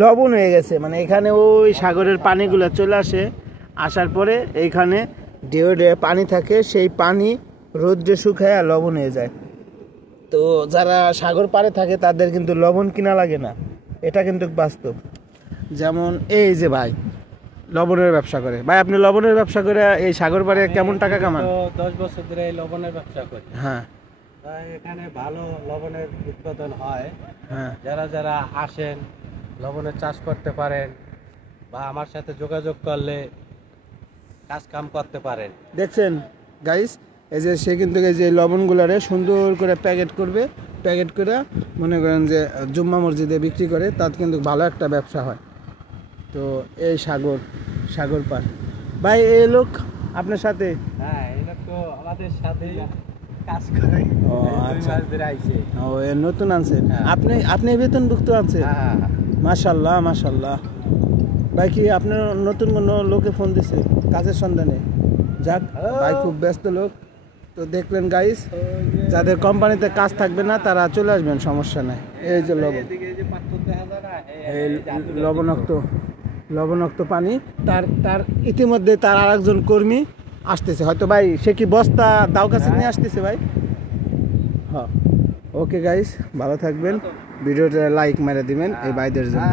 লবণ হয়ে গেছে, মানে এখানে ওই সাগরের পানিগুলো চলে আসে, আসার পরে এইখানে ঢেউ ঢেউ পানি থাকে, সেই পানি রৌদ্রে শুকায় আর লবণ হয়ে যায়। তো যারা সাগর পাড়ে থাকে তাদের কিন্তু লবণ কিনা লাগে না, এটা কিন্তু বাস্তব। যেমন এই যে ভাই লবণের ব্যবসা করে, ভাই আপনি লবণের ব্যবসা করে এই সাগর পাড়ে কেমন টাকা কামান? 10 বছর ধরে এই লবণের ব্যবসা করি। হ্যাঁ, এখানে ভালো লবণের উৎপাদন হয়। হ্যাঁ, যারা যারা আসেন লবণের চাষ করতে পারেন বা আমার সাথে যোগাযোগ করলে কাজ কাম করতে পারেন। দেখছেন গাইস, এই যে সে কিন্তু এই যে লবণগুলারে সুন্দর করে প্যাকেট করবে, প্যাকেট করে মনে করেন যে জুম্মা মসজিদে বিক্রি করে, তাতে কিন্তু ভালো একটা ব্যবসা হয়। তো এই সাগর পার ভাই, এই লোক আপনার সাথে? হ্যাঁ, এটা তো আমাদের সাথে কাজ করে। ও আচ্ছা, আইছে। ও এর নতুন আনছেন আপনি বেতনভুক্ত আনছেন? হ্যাঁ, মাশাআল্লাহ মাশাআল্লাহ। ভাই কি আপনার নতুন কোনো লোকে ফোন দিছে কাজের সন্ধানে? যাক, ভাই খুব ব্যস্ত লোক। তো দেখলেন গাইস, যাদের কোম্পানিতে কাজ থাকবে না তারা চলে আসবেন, সমস্যা নাই। এই যে লবণ, এই লবণাক্ত পানি, তার ইতিমধ্যে তার আরেকজন কর্মী আসতেছে হয়তো। ভাই সে কি বস্তা দাও কাছে নিয়ে আসতেছে ভাই? হ্যাঁ, ওকে গাইস, ভালো থাকবেন, ভিডিওটা লাইক মেরে দিবেন এই ভাইদের জন্য।